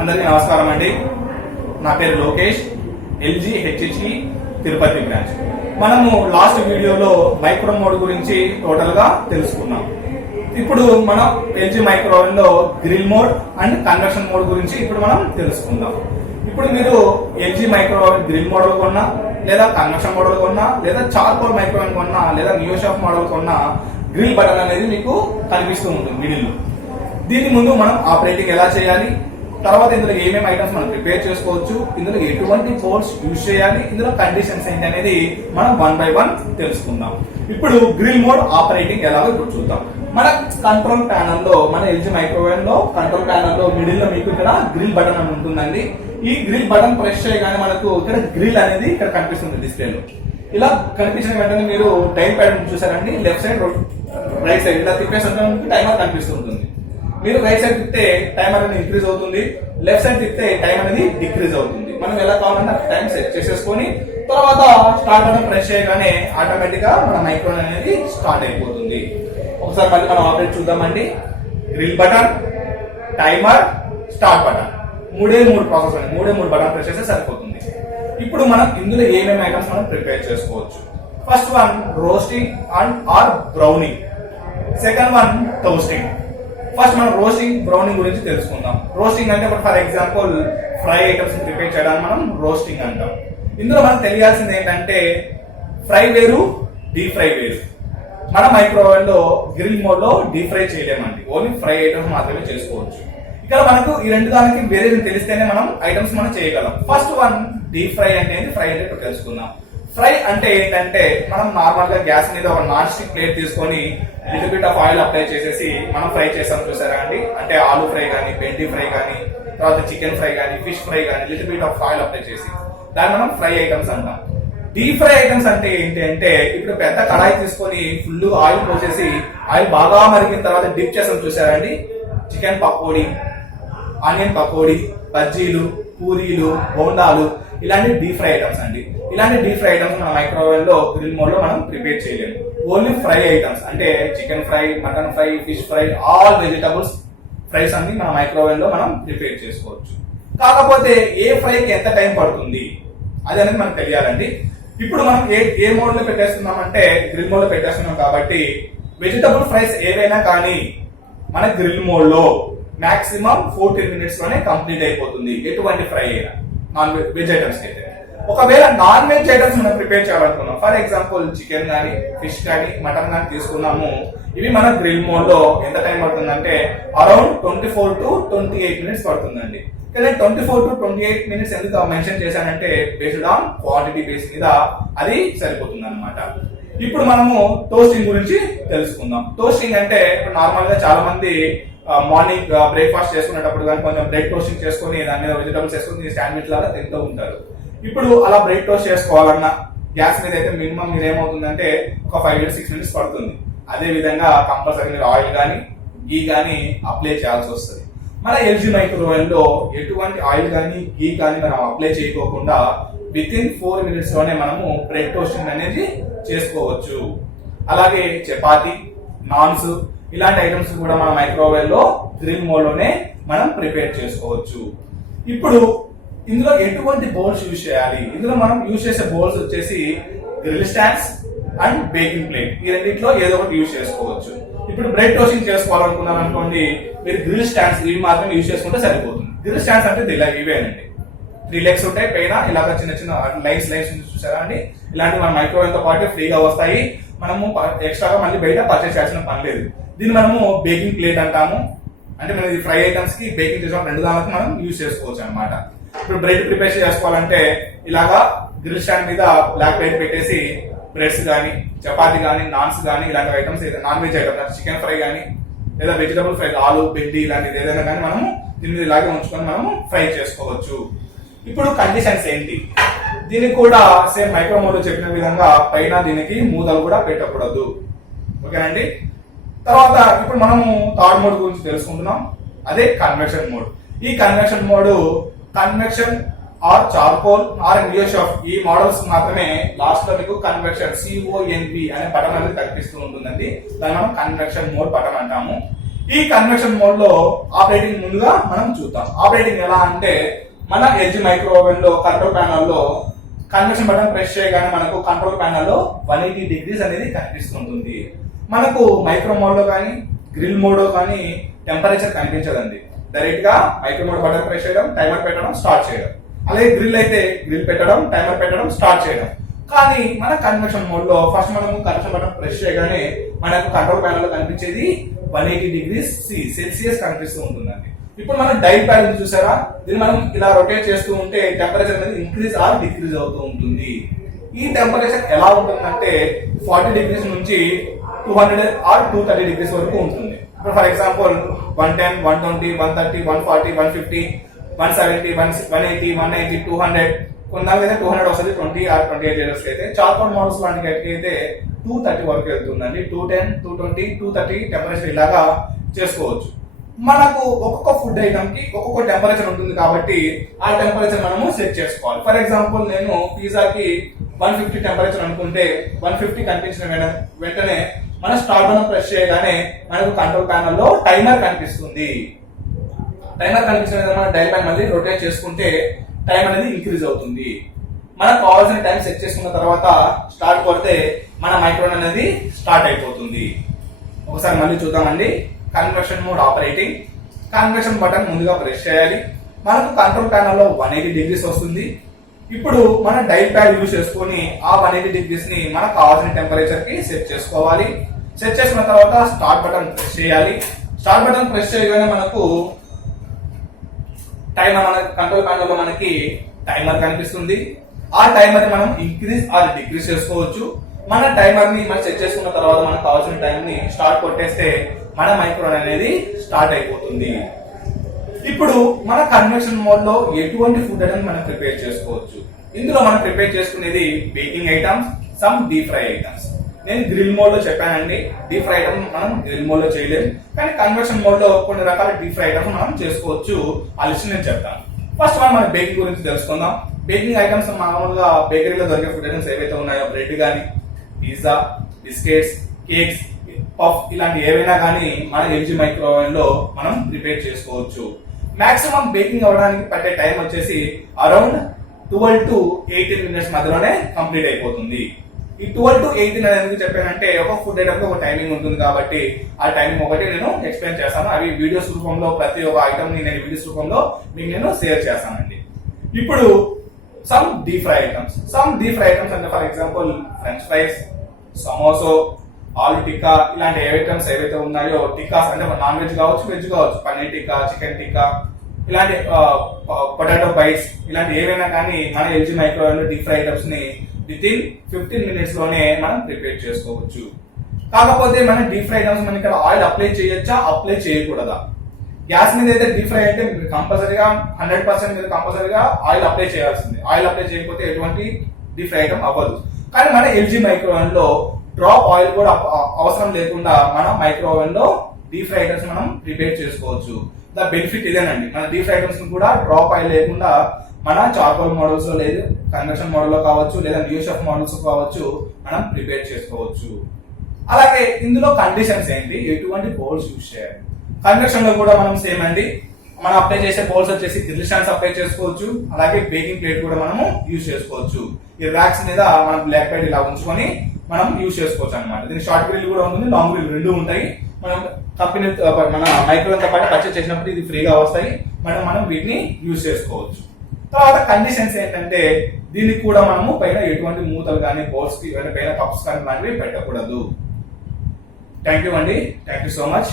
అందరికీ నమస్కారం అండి. నా పేరు Lokesh, LG HHE Tirupati branch. మనము లాస్ట్ వీడియోలో మైక్రో మోడ్ గురించి టోటల్ గా తెలుసుకున్నాం. ఇప్పుడు మనం ఎల్జీ మైక్రోవేవ్ లో grill mode and convection mode గురించి ఇప్పుడు మనం తెలుసుకుందాం. ఇప్పుడు మీరు ఎల్జీ మైక్రోవేవ్ గ్రిల్ మోడల్ కొన్నా, లేదా కన్వెక్షన్ మోడల్ కొన్నా, లేదా చార్కోల్ మైక్రోవేవ్ కొన్నా, లేదా నియోషాఫ్ మోడల్ కొన్నా గ్రిల్ బటన్ అనేది మీకు కనిపిస్తూ ఉంటుంది మిడిల్ లో. దీని ముందు మనం ఆపరేటింగ్ ఎలా చేయాలి, తర్వాత ఇందులో ఏమేమి ఐటమ్స్ మనం ప్రిపేర్ చేసుకోవచ్చు, ఇందులో ఎటువంటి పోర్ట్స్ యూజ్ చేయాలి, ఇందులో కండిషన్స్ ఏంటి అనేది మనం 1 by 1 తెలుసుకుందాం. ఇప్పుడు గ్రిల్ మోడ్ ఆపరేటింగ్ ఎలాగో ఇప్పుడు చూద్దాం. మన కంట్రోల్ ప్యానల్ లో, మన ఎల్జీ మైక్రోవేవ్ లో కంట్రోల్ ప్యానల్ లో మిడిల్ లో మీకు ఇక్కడ గ్రిల్ బటన్ అని ఉంటుందండి. ఈ గ్రిల్ బటన్ ప్రెస్ చేయగానే మనకు ఇక్కడ గ్రిల్ అనేది ఇక్కడ కనిపిస్తుంది డిస్ప్లేలో. ఇలా కనిపించిన వెంటనే మీరు టైం ప్యాడ్ చూసారండి, లెఫ్ట్ సైడ్ రైట్ సైడ్ ఇలా తిప్పేసరికి టైమర్ కనిపిస్తుంటుంది. మీరు రైట్ సైడ్ తిప్పితే టైమర్ అనేది ఇంక్రీజ్ అవుతుంది, లెఫ్ట్ సైడ్ తిప్పితే టైం అనేది డిక్రీజ్ అవుతుంది. మనం ఎలా కావాలన్నా టైం సెట్ చేసేసుకొని తర్వాత స్టార్ట్ బటన్ ప్రెస్ చేయగానే ఆటోమేటిక్ గా మన మైక్రోవేవ్ అనేది స్టార్ట్ అయిపోతుంది. ఒకసారి మళ్ళీ మనం ఆపరేట్ చూద్దామండి. Grill button, timer, start button, మూడే ప్రాసెస్ అండి. మూడు బటన్ ప్రెస్ చేస్తే సరిపోతుంది. ఇప్పుడు మనం ఇందులో ఏమేమి ఐటమ్స్ మనం ప్రిపేర్ చేసుకోవచ్చు. First one roasting and or browning, second one toasting. First మనం రోస్టింగ్, బ్రౌనింగ్ గురించి తెలుసుకుందాం. రోస్టింగ్ అంటే for example fry items prepare చేయడానికి మనం రోస్టింగ్ అంటాం. ఇందులో మనకు తెలియాల్సింది ఏంటంటే ఫ్రై వేరు, డీప్ ఫ్రై వేరు. మన మైక్రోవేవ్ లో గ్రిల్ మోడ్ లో డీప్ ఫ్రై చేయలేమండి, ఓన్లీ ఫ్రై ఐటమ్స్ మాత్రమే చేసుకోవచ్చు. ఇక్కడ మనకు ఈ రెండు దానికి వేరే తెలిస్తేనే మనం ఐటమ్స్ మనం చేయగలం. ఫస్ట్ వన్ డీప్ ఫ్రై అంటే ఫ్రై అంటే ఇప్పుడు తెలుసుకుందాం. ఫ్రై అంటే ఏంటంటే మనం నార్మల్ గా గ్యాస్ మీద ఒక నాన్ స్టిక్ ప్లేట్ తీసుకొని little bit of oil apply చేసేసి మనం ఫ్రై చేస్తాం, చూసారా అండి. అంటే ఆలూ ఫ్రై కానీ, బెండి ఫ్రై కానీ, తర్వాత చికెన్ ఫ్రై కానీ, ఫిష్ ఫ్రై కానీ little bit of oil apply చేసి దాన్ని మనం ఫ్రై ఐటమ్స్ అంటాం. డీప్ ఫ్రై ఐటమ్స్ అంటే ఏంటి అంటే ఇప్పుడు పెద్ద కడాయి తీసుకొని ఫుల్ ఆయిల్ పోసేసి ఆయిల్ బాగా మరిగిన తర్వాత డిప్ చేస్తాం, చూసారా అండి. చికెన్ పకోడీ, ఆనియన్ పకోడీ, బజ్జీలు, పూరీలు, బోండాలు, ఇలాంటి డీప్ ఫ్రై ఐటమ్స్ అండి. ఇలాంటి డీప్ ఫ్రై ఐటమ్స్ మన మైక్రోవేవ్ లో గ్రిల్ మోడ్ లో మనం ప్రిపేర్ చేయలేము. ఓన్లీ ఫ్రై ఐటమ్స్ అంటే chicken fry, mutton fry, fish fry, all vegetables fries అన్ని మన మైక్రోవేవ్ లో మనం ప్రిపేర్ చేసుకోవచ్చు. కాకపోతే ఏ ఫ్రైకి ఎంత టైం పడుతుంది అది అనేది మనకు తెలియాలండి. ఇప్పుడు మనం ఏ మోడ్ లో పెట్టేస్తున్నాం అంటే గ్రిల్ మోడ్ లో పెట్టేస్తున్నాం కాబట్టి వెజిటబుల్ ఫ్రైస్ ఏవైనా కానీ మన గ్రిల్ మోడ్ లో మాక్సిమం 14 minutes లోనే కంప్లీట్ అయిపోతుంది. ఎటువంటి ఫ్రై అయినా నాన్ వెజ్ ఐటమ్స్ అయితే. ఒకవేళ నాన్ వెజ్ ఐటమ్స్ మనం ప్రిపేర్ చేయాలనుకున్నాం, ఫర్ ఎగ్జాంపుల్ చికెన్ కానీ, ఫిష్ కానీ, మటన్ కానీ తీసుకున్నాము, ఇవి మన గ్రిల్ మోడ్ లో ఎంత టైం పడుతుందంటే అరౌండ్ 24 to 28 minutes పడుతుందండి. కానీ 24 to 28 minutes ఎందుకు మెన్షన్ చేశానంటే బేస్డ్ ఆన్ క్వాంటిటీ బేస్ మీద అది సరిపోతుంది అనమాట. ఇప్పుడు మనము టోస్టింగ్ గురించి తెలుసుకుందాం. టోస్టింగ్ అంటే నార్మల్ గా చాలా మంది మార్నింగ్ బ్రేక్ఫాస్ట్ చేసుకునేటప్పుడు కానీ కొంచెం బ్రెడ్ టోస్టింగ్ చేసుకుని దాని మీద వెజిటబుల్స్ వేసుకుని శాండ్విచ్ లాగా తింటూ ఉంటారు. ఇప్పుడు అలా బ్రెడ్ టోస్ట్ చేసుకోవాలన్నా గ్యాస్ మీద అయితే మినిమం మీరు ఏమవుతుందంటే ఒక 5 to 6 minutes పడుతుంది. అదే విధంగా కంపల్సరీ మీరు ఆయిల్ కానీ గీ కానీ అప్లై చేయాల్సి వస్తుంది. మన ఎల్జీ మైక్రోవేవ్ లో ఎటువంటి ఆయిల్ కానీ గీ కానీ మనం అప్లై చేయకోకుండా వితిన్ 4 minutes లోనే మనము బ్రెడ్ టోస్టింగ్ అనేది చేసుకోవచ్చు. అలాగే చపాతి, నాన్స్ ఇలాంటి ఐటమ్స్ కూడా మన మైక్రోవేవ్ లో గ్రిల్ మోడ్ లోనే మనం ప్రిపేర్ చేసుకోవచ్చు. ఇప్పుడు ఇందులో ఎటువంటి బౌల్స్ యూజ్ చేయాలి, ఇందులో మనం యూజ్ చేసే బౌల్స్ వచ్చేసి grill stands and baking plate, ఈ రెండింటిలో ఏదో ఒకటి యూజ్ చేసుకోవచ్చు. ఇప్పుడు బ్రెడ్ టోస్టింగ్ చేసుకోవాలనుకున్నాను అనుకోండి, మీరు గ్రిల్ స్టాండ్స్ ఇవి మాత్రం యూజ్ చేసుకుంటే సరిపోతుంది. గ్రిల్ స్టాండ్స్ అంటే ఇవేనండి, 3 legs ఉంటాయి, పైన ఇలాగ చిన్న చిన్న లైన్స్ చూసారా అండి. ఇలాంటి మన మైక్రోవేవ్ తో పాటు ఫ్రీగా వస్తాయి, మనము ఎక్స్ట్రాగా మళ్ళీ బయట పర్చేస్ చేయాల్సిన పని లేదు. దీన్ని మనము బేకింగ్ ప్లేట్ అంటాము. అంటే మనం ఇది ఫ్రై ఐటమ్స్ కి బేకింగ్ చేసిన రెండు దానికి మనం యూజ్ చేసుకోవచ్చు అనమాట. ఇప్పుడు బ్రెడ్ ప్రిపేర్ చేసుకోవాలంటే ఇలాగా గ్రిల్ స్టాండ్ మీద బ్లాక్ ప్లేట్ పెట్టేసి బ్రెడ్స్ కానీ, చపాతి కానీ, నాన్స్ కానీ ఇలాంటి items non veg items chicken fry కానీ లేదా వెజిటబుల్ ఫ్రై ఆలు, బెండి ఇలాంటిది ఏదైనా కానీ మనము దీన్ని ఇలాగే ఉంచుకొని మనము ఫ్రై చేసుకోవచ్చు. ఇప్పుడు కండిషన్స్ ఏంటి, దీనికి కూడా సేమ్ మైక్రో మోడ్ లో చెప్పిన విధంగా పైన దీనికి మూతలు కూడా పెట్టకూడదు, ఓకేనండి. తర్వాత ఇప్పుడు మనము థర్డ్ మోడ్ గురించి తెలుసుకుంటున్నాం, అదే కన్వెక్షన్ మోడ్. ఈ convection mode convection or charcoal or నియోషాఫ్ ఈ మోడల్స్ మాత్రమే లాస్ట్ లో మీకు కన్వెక్షన్ CONV అనే బటన్ అనేది కనిపిస్తూ ఉంటుందండి. దాన్ని మనం కన్వెక్షన్ మోడ్ బటన్ అంటాము. ఈ కన్వెక్షన్ మోడ్ లో ఆపరేటింగ్ ముందుగా మనం చూద్దాం. ఆపరేటింగ్ ఎలా అంటే మన ఎల్జీ మైక్రో ఓవెన్ లో కంట్రోల్ ప్యానల్ లో కన్వెక్షన్ బటన్ ప్రెస్ చేయగానే మనకు కంట్రోల్ ప్యానల్ లో 180 డిగ్రీస్ అనేది కనిపిస్తుంటుంది. మనకు మైక్రో మోడ్ లో కానీ గ్రిల్ మోడ్ లో కానీ టెంపరేచర్ కనిపించదండి. డైరెక్ట్ గా మైక్రో మోడ్ బటన్ ప్రెస్ చేయడం, టైమర్ పెట్టడం, స్టార్ట్ చేయడం. అలాగే గ్రిల్ అయితే గ్రిల్ పెట్టడం, టైమర్ పెట్టడం, స్టార్ట్ చేయడం. కానీ మన కన్వెక్షన్ మోడ్ లో ఫస్ట్ మనము కన్వెక్షన్ బటన్ ప్రెస్ చేయగానే మనకు కంట్రోల్ ప్యానల్ లో కనిపించేది 180 డిగ్రీస్ సెల్సియస్ కనిపిస్తూ ఉంటుందండి. ఇప్పుడు మనం డైల్ ప్యాడ్ చూసారా, దీన్ని మనం ఇలా రొటేట్ చేస్తూ ఉంటే టెంపరేచర్ అనేది ఇంక్రీజ్ ఆర్ డిక్రీజ్ అవుతూ ఉంటుంది. ఈ టెంపరేచర్ ఎలా ఉంటుందంటే 40 డిగ్రీస్ నుంచి 200 ఆర్ 230 డిగ్రీస్ వరకు ఉంటుంది. ఇప్పుడు ఫర్ ఎగ్జాంపుల్ 110, 120, 130, 140, 150, 170, 180, 190, 200 కొన్నాళ్ళైతే 200 వస్తుంది. 20 ఆర్ 28 లీటర్స్ అయితే చార్కోల్ మోడల్స్ లాంటి అయితే 230 వరకు వెళ్తుందండి. 210, 220, 230 టెంపరేచర్ ఇలాగా చేసుకోవచ్చు. మనకు ఒక్కొక్క ఫుడ్ ఐటమ్ కి ఒక్కొక్క టెంపరేచర్ ఉంటుంది కాబట్టి ఆ టెంపరేచర్ మనము సెట్ చేసుకోవాలి. ఫర్ ఎగ్జాంపుల్ నేను పిజ్జాకి 150 టెంపరేచర్ అనుకుంటే 150 కనిపించిన వెంటనే మన స్టార్ట్ బటన్ ప్రెస్ చేయగానే మనకు కంట్రోల్ ప్యానల్ లో టైమర్ కనిపిస్తుంది. టైమర్ కనిపించిన విధంగా డైల్ ప్యాన్ మళ్ళీ రొటేట్ చేసుకుంటే టైం అనేది ఇంక్రీజ్ అవుతుంది. మనకు కావాల్సిన టైం సెట్ చేసుకున్న తర్వాత స్టార్ట్ కొడితే మన మైక్రోవేవ్ అనేది స్టార్ట్ అయిపోతుంది. ఒకసారి మళ్ళీ చూద్దామండి. Conversion mode operating. Conversion button ముందుగా ప్రెస్ చేయాలి. మనకు కంట్రోల్ ప్యానల్ లో 180 డిగ్రీస్ వస్తుంది. ఇప్పుడు మన డైల్ ప్యాడ్ యూజ్ చేసుకొని ఆ 180 డిగ్రీస్ ని మనకు కావాల్సిన టెంపరేచర్ కి సెట్ చేసుకోవాలి. సెట్ చేసుకున్న తర్వాత స్టార్ట్ బటన్ ప్రెస్ చేయాలి. స్టార్ట్ బటన్ ప్రెస్ చేయగానే మనకు టైమర్ మన కంట్రోల్ ప్యానల్ లో మనకి టైమర్ కనిపిస్తుంది. ఆ టైమర్ ని మనం ఇంక్రీజ్ ఆర్ డిక్రీజ్ చేసుకోవచ్చు. మన టైమర్ ని మనం సెట్ చేసుకున్న తర్వాత మనకు కావాల్సిన టైం ని స్టార్ట్ కొట్టేస్తే మన మైక్రోవేవ్ అనేది స్టార్ట్ అయిపోతుంది. ఇప్పుడు మన కన్వెక్షన్ మోడ్ లో ఎటువంటి ఫుడ్ అనేది మనం ప్రిపేర్ చేసుకోవచ్చు. ఇందులో మనం ప్రిపేర్ చేసుకునేది baking items, some deep fry items. నేను గ్రిల్ మోడ్ లో చెప్పానండి. డీప్ ఫ్రై ఐటమ్ మనం గ్రిల్ మోడ్ లో చేయలేము, కానీ కన్వెక్షన్ మోడ్ లో కొన్ని రకాల డీప్ ఫ్రై ఐటమ్స్ మనం చేసుకోవచ్చు. ఆ లిస్ట్ నేను చెప్తాను. ఫస్ట్ మనం బేకింగ్ గురించి తెలుసుకుందాం. బేకింగ్ ఐటమ్స్ మామూలుగా బేకరీలో దొరికే ఫుడ్ ఐటమ్స్ ఏవైతే ఉన్నాయో, బ్రెడ్ కానీ, పిజ్జా, బిస్కెట్స్, కేక్స్, పఫ్ ఇలాంటి ఏవైనా కానీ మన ఎల్జీ మైక్రోవేవ్ లో మనం ప్రిపేర్ చేసుకోవచ్చు. మాక్సిమం బేకింగ్ అవ్వడానికి పట్టే టైం వచ్చేసి అరౌండ్ 12 to 18 మినిట్స్ మధ్యలోనే కంప్లీట్ అయిపోతుంది. ఈ 12 to 18 అనేది చెప్పానంటే ఒక ఫుడ్ ఐటమ్ ఒక టైమింగ్ ఉంటుంది కాబట్టి ఆ టైమింగ్ ఒకటి నేను ఎక్స్ప్లెయిన్ చేస్తాను. అవి వీడియోస్ రూపంలో ప్రతి ఒక్క ఐటమ్ ని నేను వీడియోస్ రూపంలో మీకు నేను షేర్ చేస్తానండి. ఇప్పుడు సమ్ డీప్ ఫ్రై ఐటమ్స్ అంటే ఫర్ ఎగ్జాంపుల్ ఫ్రెంచ్ ఫ్రైస్, సమోసో, ఆలు టిక్కా ఇలాంటి ఐటమ్స్ ఏవైతే ఉన్నాయో, టిక్కాస్ అంటే నాన్ వెజ్ కావచ్చు, వెజ్ కావచ్చు, పన్నీర్ టిక్కా, చికెన్ టిక్కా ఇలాంటి పొటాటో బైట్స్ ఇలాంటి ఏవైనా కానీ మన ఎల్జీ మైక్రోవేవ్ లో డీప్ ఫ్రై ఐటమ్స్ ని వితిన్ 15 మినిట్స్ లోనే మనం ప్రిపేర్ చేసుకోవచ్చు. కాకపోతే మన డీప్ ఫ్రై ఐటమ్స్ మనం ఇక్కడ ఆయిల్ అప్లై చేయొచ్చా, అప్లై చేయకూడదా? గ్యాస్ మీద అయితే డీప్ ఫ్రై అంటే కంపల్సరీగా 100% మీరు కంపల్సరీగా ఆయిల్ అప్లై చేయాల్సింది. ఆయిల్ అప్లై చేయకపోతే ఎటువంటి డీప్ ఫ్రై ఐటమ్ అవ్వదు. కానీ మన ఎల్జీ మైక్రోవేవ్ లో డ్రాప్ ఆయిల్ కూడా అవసరం లేకుండా మన మైక్రోవేవ్ లో డీప్ ఫ్రై ఐటమ్స్ మనం ప్రిపేర్ చేసుకోవచ్చు. ద బెనిఫిట్ ఇదేనండి. మన డీప్ ఫ్రై ఐటమ్స్ కూడా డ్రాప్ ఆయిల్ లేకుండా మన చార్కోల్ మోడల్స్ లో లేదు, కన్వెక్షన్ మోడల్ లో కావచ్చు, లేదా న్యూషెఫ్ మోడల్స్ కావచ్చు మనం ప్రిపేర్ చేసుకోవచ్చు. అలాగే ఇందులో కండిషన్స్ ఏంటి, ఎటువంటి బౌల్స్ యూజ్ చేయాలి. కన్వెక్షన్ లో కూడా మనం సేమ్ అండి. మనం అప్లై చేసే బౌల్స్ వచ్చేసి గ్రిల్ స్టాండ్స్ అప్లై చేసుకోవచ్చు. అలాగే బేకింగ్ ప్లేట్ కూడా మనము యూజ్ చేసుకోవచ్చు. ఈ ర్యాక్స్ మీద మనం బ్లాక్ ప్యాడ్ ఇలా ఉంచుకొని మనం యూజ్ చేసుకోవచ్చు అనమాట. దీని షార్ట్ గ్రిల్ కూడా ఉంటుంది, లాంగ్ గ్రిల్ రెండు ఉంటాయి. మనం కంపెనీ మన మైక్రోవేవ్ తో పాటు పర్చేస్ చేసినప్పుడు ఇది ఫ్రీగా వస్తాయి. మనం వీటిని యూజ్ చేసుకోవచ్చు. తర్వాత కండిషన్స్ ఏంటంటే దీనికి కూడా మనము పైన ఎటువంటి మూతలు కానీ, బౌల్స్ కి పైన కప్స్ కానీ లాంటివి పెట్టకూడదు. థ్యాంక్ యూ అండి. Thank you so much.